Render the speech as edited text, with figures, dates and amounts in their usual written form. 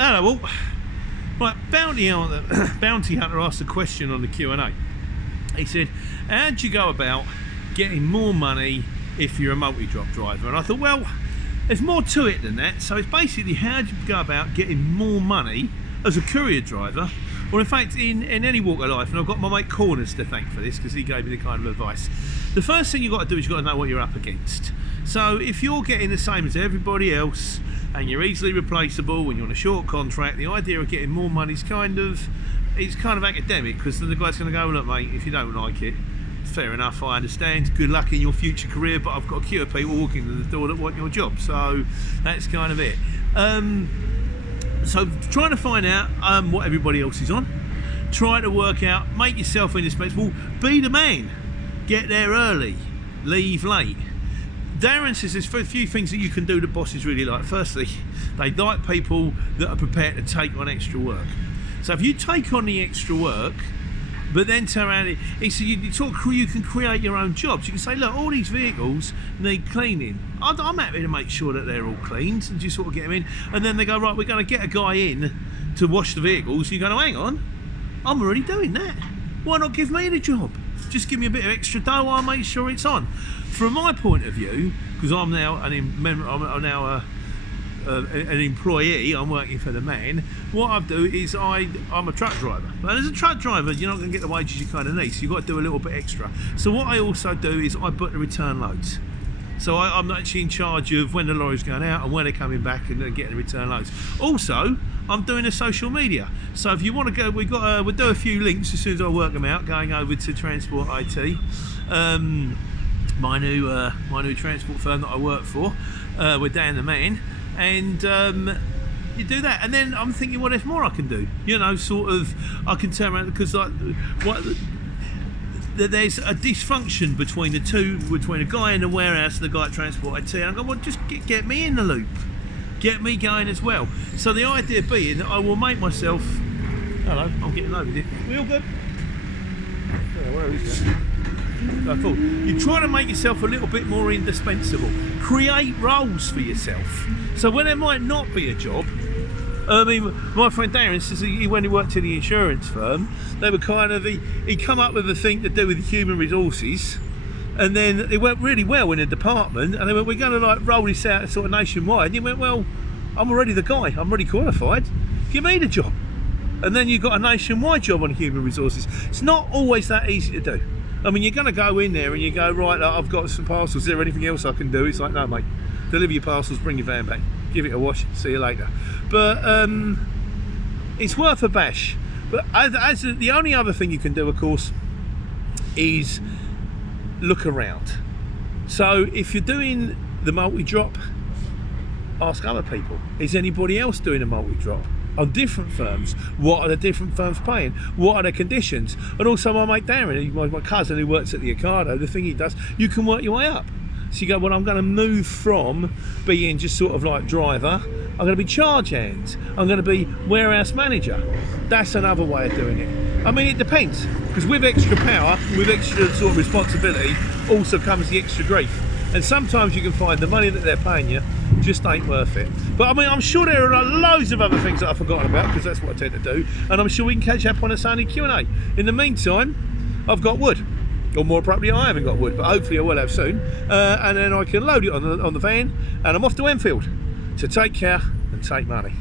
Hello all. Right, Bounty Hunter asked a question on the Q&A. He said, how do you go about getting more money if you're a multi-drop driver? And I thought, well, there's more to it than that. So it's basically, how do you go about getting more money as a courier driver, or in fact in any walk of life. And I've got my mate Corners to thank for this, because he gave me the kind of advice. The first thing you've got to do is you've got to know what you're up against. So if you're getting the same as everybody else and you're easily replaceable and you're on a short contract, the idea of getting more money is kind of academic, because then the guy's going to go, look mate, if you don't like it, fair enough, I understand, good luck in your future career, but I've got a queue of people walking to the door that want your job. So that's kind of it. So trying to find out what everybody else is on, try to work out, make yourself indispensable, be the man, get there early, leave late. Darren says there's a few things that you can do that bosses really like. Firstly, they like people that are prepared to take on extra work. So if you take on the extra work, but then turn around, he said you can create your own jobs. You can say, look, all these vehicles need cleaning. I'm happy to make sure that they're all cleaned, and just sort of get them in. And then they go, right, we're going to get a guy in to wash the vehicles. You're going, oh, hang on, I'm already doing that. Why not give me the job? Just give me a bit of extra dough, I'll make sure it's on. From my point of view, because I'm now an employee, I'm working for the man, what I do is I'm a truck driver. And as a truck driver, you're not going to get the wages you kind of need, so you've got to do a little bit extra. So what I also do is I book the return loads. So I'm actually in charge of when the lorry's going out and when they're coming back and getting the return loads. Also, I'm doing the social media. So if you want to go, we'll do a few links as soon as I work them out, going over to Transport IT, my new transport firm that I work for, with Dan the man, and you do that. And then I'm thinking, what if more I can do? You know, sort of, I can turn around, because like there's a dysfunction between the two, between a guy in the warehouse and the guy at Transport IT. And I go, well, just get me in the loop, get me going as well. So the idea being that I will make myself, hello, I'm getting loaded here. We all good? Oh, where is that? You try to make yourself a little bit more indispensable. Create roles for yourself. So when there might not be a job, I mean, my friend Darren says when he worked in the insurance firm, they were kind of, he come up with a thing to do with human resources, and then it went really well in the department, and they went, we're going to like roll this out sort of nationwide. And he went, well, I'm already the guy, I'm already qualified, give me the job. And then you've got a nationwide job on human resources. It's not always that easy to do. I mean, you're going to go in there and you go, right, I've got some parcels, is there anything else I can do? It's like, no mate, deliver your parcels, bring your van back, give it a wash, see you later. But it's worth a bash. But as the only other thing you can do, of course, is look around. So if you're doing the multi-drop, ask other people, is anybody else doing a multi-drop? On different firms, what are the different firms paying? What are the conditions? And also my mate Darren, my cousin who works at the Ocado, the thing he does, you can work your way up. So you go, well, I'm going to move from being just sort of like driver, I'm going to be charge hand, I'm going to be warehouse manager. That's another way of doing it. I mean, it depends, because with extra power, with extra sort of responsibility, also comes the extra grief. And sometimes you can find the money that they're paying you just ain't worth it. But I mean, I'm sure there are loads of other things that I've forgotten about, because that's what I tend to do, and I'm sure we can catch up on a Sunday Q&A. In the meantime, I've got wood, or more appropriately, I haven't got wood, but hopefully I will have soon, and then I can load it on the van, and I'm off to Enfield to take care and take money.